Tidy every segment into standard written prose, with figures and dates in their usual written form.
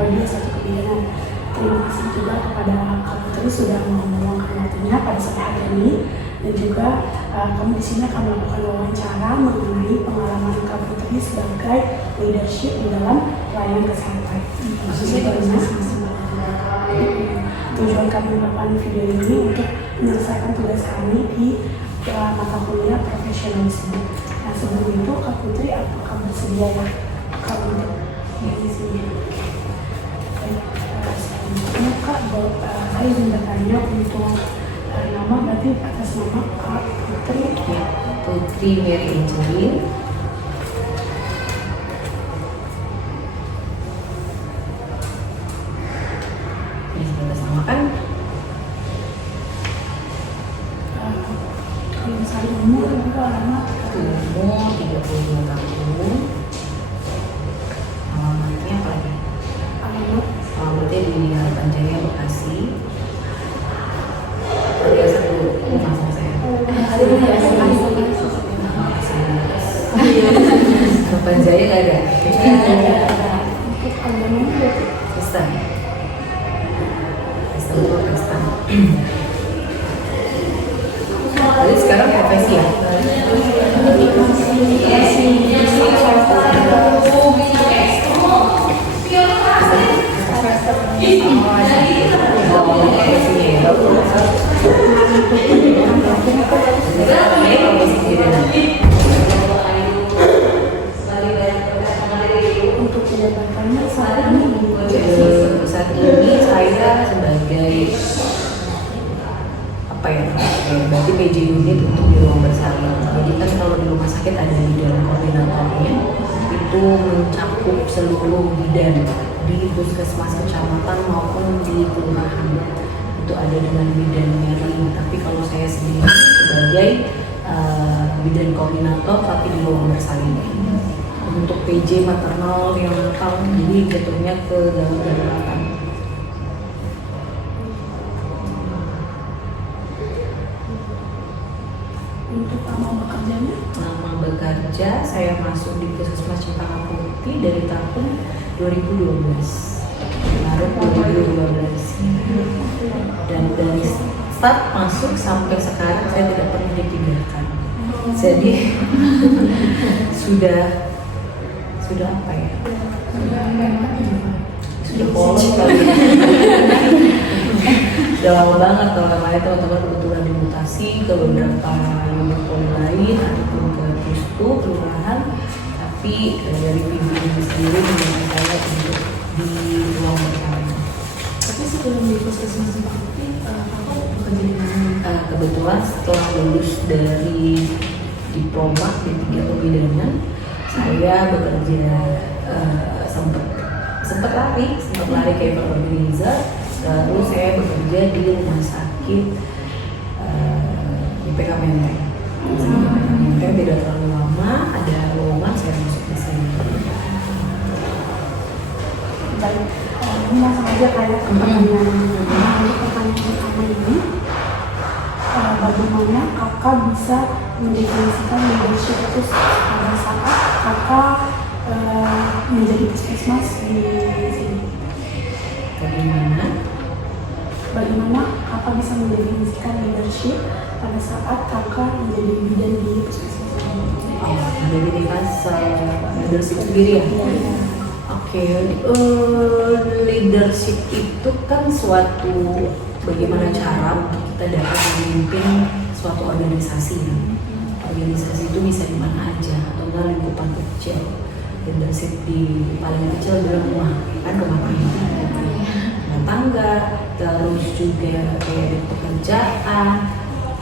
prodi S1 Kebidanan. Terima kasih juga kepada Kak Putri sudah meluangkan waktunya pada sore hari ini, dan juga kami di sini akan melakukan wawancara mengenai pengalaman Kak Putri sebagai leadership di dalam pelayanan kesehatan. Tujuan kami melakukan video ini untuk menyelesaikan tugas kami di mata kuliah profesionalisme. Nah, sebelum itu Kak Putri apakah bersedia ya Kak untuk di sini? Selanjutnya Kak, saya ingin bertanya untuk nama, berarti atas nama Kak Putri ya, Putri Mary Angelin. Umur juga alamat umur 35 tahun. Alamatnya apa ya? Alamatnya di Harapan Jaya, Bekasi. Biasa dulu rumah sama saya. Harapan Jaya nggak ada. Kristen. Jadi sekarang profesi ya? untuk jabatannya saat ini saya sebagai apa ya, berarti PJ unit untuk di ruang bersalin. Jadi kan kalau di rumah sakit ada bidan koordinatornya, itu mencakup seluruh bidan di puskesmas kecamatan maupun di kelurahan. Itu ada dengan bidannya. Tapi kalau saya sendiri sebagai bidan koordinator tapi di ruang bersalin. Untuk PJ maternal yang nakal, jadi jatuhnya ke dalam daratan. untuk nama bekerjanya? Nama bekerja saya masuk di Puskesmas Cempaka Putih dari tahun 2012, Maret 2012, dan dari start masuk sampai sekarang saya tidak pernah dipindahkan. Jadi sudah apa ya? Sudah polos kali. Udah lama banget. Kalau lain teman-teman kebetulan dimutasi ke beberapa unit poli lain ataupun ke pustu kelurahan, tapi dari pimpinan sendiri menurut saya untuk di ruang berkarya. Tapi sebelum di puskesmas Cempaka Putih, apa bekerja di mana? Kebetulan setelah lulus dari diploma D3 Kebidanan, saya bekerja sempat lari ke event organizer. Lalu saya bekerja di rumah sakit di PK Menteng. Menteng tidak terlalu lama, ada lowongan saya masuk di sini. Baik, ini langsung aja kayak pertanyaan pertama ini, bagaimana kakak bisa mendefinisikan leadership itu pada saat kakak menjadi puskesmas di sini? Bagaimana kakak bisa mendefinisikan leadership pada saat kakak menjadi bidan di puskesmas ini? Jadi pas leadership sendiri ya? Oke, leadership itu kan suatu bagaimana cara untuk kita dapat memimpin suatu organisasi. Organisasi itu bisa di mana aja atau dalam lingkupan kecil. Leadership di paling kecil adalah rumah, kan rumah tangga, terus juga kayak di pekerjaan,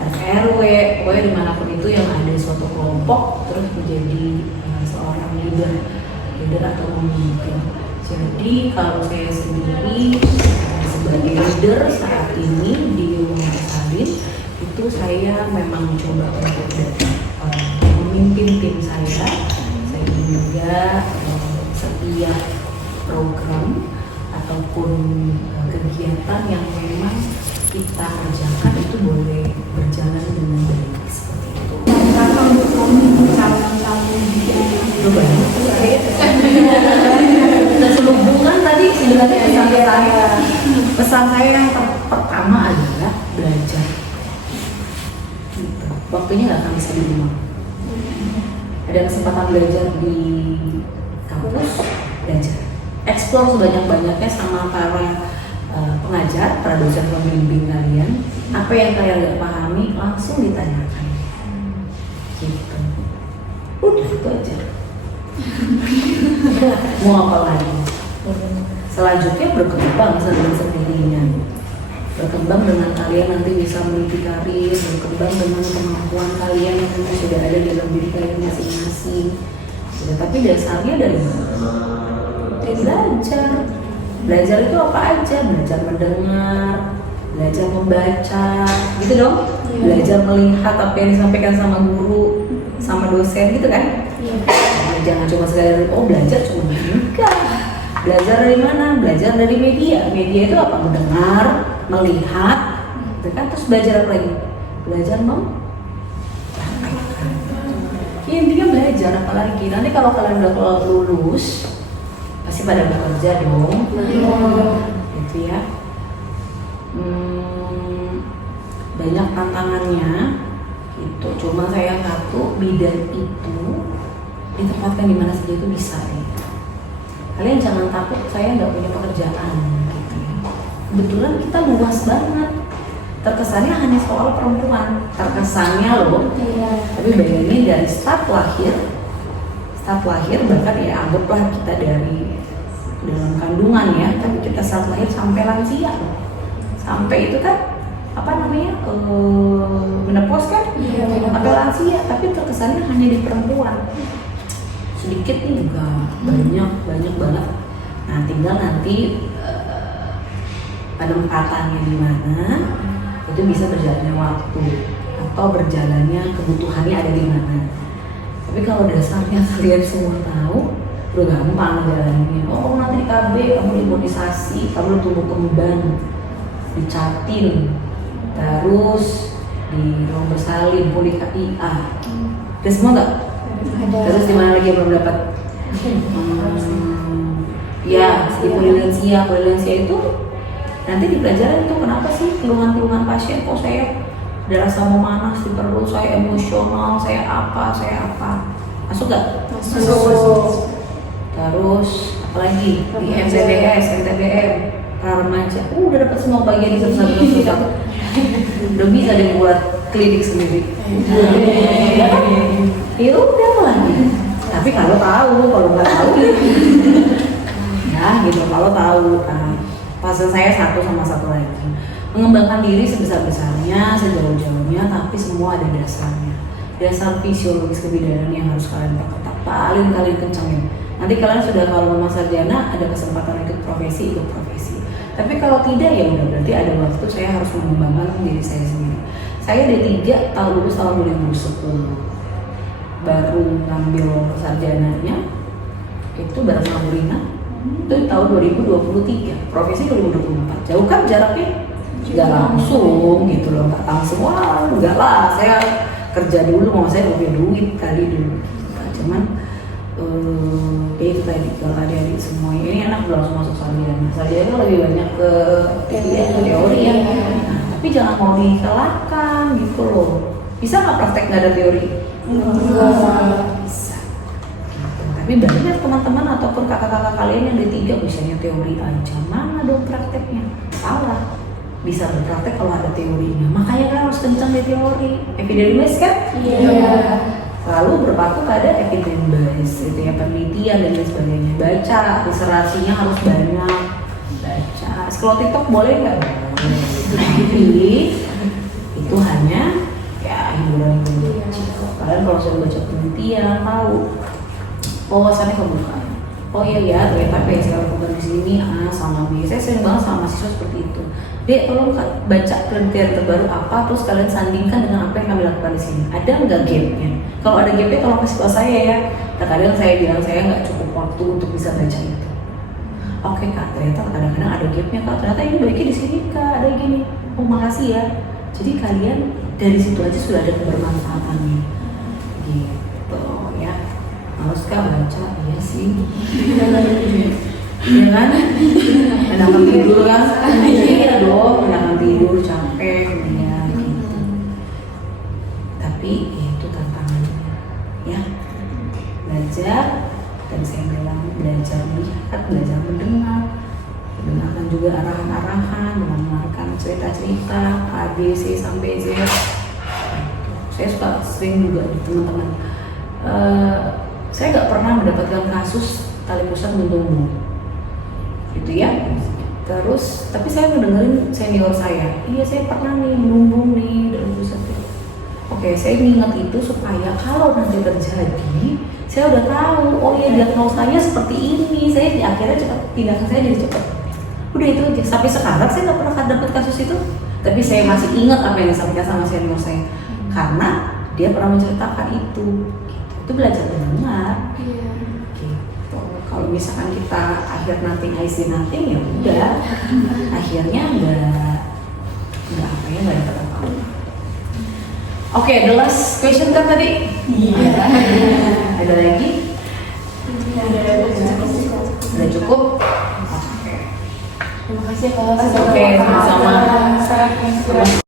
RW, pokoknya dimanapun itu yang ada suatu kelompok terus menjadi seorang leader atau pemimpin. Jadi kalau saya sendiri sebagai leader saat ini di ruang bersalin itu saya memang mencoba untuk memimpin tim saya juga setiap program ataupun kegiatan yang memang kita kerjakan itu boleh berjalan dengan baik seperti itu. Kakak untuk kamu calon-calon bidan itu banyak. Nah, sehubungan tadi sebenarnya pesan saya yang pertama adalah belajar. Gitu. Waktunya nggak akan bisa di rumah. Ada kesempatan belajar di kampus, belajar. Explore sebanyak-banyaknya sama para pengajar, para dosen pembimbing kalian. Apa yang kalian nggak pahami langsung ditanyakan. Gitu. Udah itu aja. Mau apa lagi? Selanjutnya berkembang dengan sendirinya. Berkembang dengan kalian nanti bisa meniti karir, berkembang dengan kemampuan kalian yang nanti sudah ada dalam diri kalian masing-masing. Ya, tapi dasarnya dari mana? Belajar. Belajar itu apa aja? Belajar mendengar, belajar membaca, gitu dong. Belajar melihat apa yang disampaikan sama guru, sama dosen, gitu kan? Jangan cuma sekadar belajar cuma enggak. Belajar dari mana? Belajar dari media. Media itu apa? Mendengar, melihat, gitu kan? Terus belajar apa lagi? Belajar mempraktekkan. Ya, intinya belajar apalagi. Nanti kalau kalian udah lulus, pasti pada bekerja dong. Gitu ya. Banyak tantangannya. Gitu. Cuma saya satu bidang itu ditempatkan di mana saja itu bisa nih. Kalian jangan takut saya nggak punya pekerjaan gitu ya. Kebetulan kita luas banget. Terkesannya hanya soal perempuan, terkesannya loh. Tapi bayangin dari start lahir bahkan ya anggaplah kita dari dalam kandungan ya, tapi kita start lahir sampai lansia loh. Sampai itu kan apa namanya menopause kan? Sampai lansia, tapi terkesannya hanya di perempuan. Sedikit nih enggak, banyak banget. Nah tinggal nanti penempatannya di mana itu bisa berjalannya waktu atau berjalannya kebutuhannya ada di mana. Tapi kalau dasarnya kalian semua tahu, udah gampang jalannya. Oh nanti di KB kamu dimobilisasi, kamu tumbuh kembang, dicatin, terus di ruang bersalin, pulih KIA. Udah semua nggak? Terus di mana lagi yang belum dapat? Ya, di polilensia itu nanti dipelajarin tuh kenapa sih keluhan-keluhan pasien kok saya ada rasa memanas di perut, saya emosional, saya apa. Masuk nggak? Masuk. Terus apalagi di NTBM, remaja, udah dapat semua bagian di satu-satu. Udah bisa deh buat klinik sendiri. Ya udah lagi. Tapi kalau nggak tahu, nah gitu kalau tahu. Pasal saya satu lagi, mengembangkan diri sebesar-besarnya, sejauh-jauhnya, tapi semua ada dasarnya. Dasar fisiologis kebidanan yang harus kalian perketat paling kalian kencengin. Nanti kalian sudah kalau masa sarjana ada kesempatan ikut profesi. Tapi kalau tidak ya udah berarti ada waktu saya harus mengembangkan diri saya sendiri. Saya D3 tahun lulus tahun 2010. Baru ngambil sarjananya itu bareng sama Bu Rina itu tahun 2023, profesi 2024. Jauh kan jaraknya? Nggak langsung gitu loh, nggak langsung. Wah enggak lah, saya kerja dulu, mau saya punya duit kali dulu. Nah, cuman itu tadi kalau adik-adik semua ini enak langsung masuk sarjana. Sarjana lebih banyak ke teori ya. Nah, tapi jangan mau disalahkan gitu loh. Bisa nggak praktek nggak ada teori? Bisa. Tapi banyak teman-teman ataupun kakak-kakak kalian yang D3 misalnya teori aja, mana dong prakteknya? Salah. Bisa berpraktek kalau ada teorinya. Makanya kan harus kencang di teori. Evidence kan? Iya. Lalu berpaku pada evidence base, itu ya penelitian dan lain sebagainya. Baca, literasinya harus banyak. Baca. Scroll TikTok boleh nggak? Tapi itu hanya ya hiburan kecil. Kalian kalau sudah baca penelitian tahu wawasannya kebuka. Oh iya ternyata PSK lakukan di sini A sama B. Saya sering banget sama mahasiswa seperti itu. Dek, tolong baca penelitian terbaru apa, terus kalian sandingkan dengan apa yang kami lakukan di sini. Ada nggak gapnya? Kalau ada gapnya, tolong kasih tahu saya ya. Kadang saya bilang saya nggak cukup waktu untuk bisa baca itu. Oke kak, ternyata kadang-kadang ada gapnya kak. Ternyata ini baiknya di sini kak, ada gini. Oh makasih ya. Jadi kalian dari situ aja sudah ada kebermanfaatannya. Gitu ya. Males kak baca, iya sih. ya kan? Enakan tidur kan? Iya dong, enakan tidur capek kemudian gitu. Tapi ya itu tantangannya, ya belajar. Dan saya bilang belajar melihat, belajar mendengarkan juga arahan-arahan, mendengarkan cerita-cerita A, B, C sampai Z. Saya suka sering juga di teman-teman. Saya nggak pernah mendapatkan kasus tali pusat mentumbuh, gitu ya. Terus, tapi saya mendengarin senior saya, iya saya pernah nih menumbung nih tali pusat. Oke, saya ingat itu supaya kalau nanti terjadi, saya udah tahu, oh ya diagnosanya seperti ini, saya di akhirnya cepat, tindakan saya jadi cepat. Udah itu aja, sampai sekarang saya nggak pernah dapat kasus itu, tapi saya masih ingat apa yang disampaikan sama senior saya, karena dia pernah menceritakan itu. Itu belajar mendengar. Gitu. Kalau misalkan kita akhir nothing I see nothing, ya udah, akhirnya nggak apa ya, nggak dapat apa-apa. Oke, the last question kan tadi? Iya. Ada lagi? Udah cukup? Oke. Terima kasih kalau Oke, sama-sama.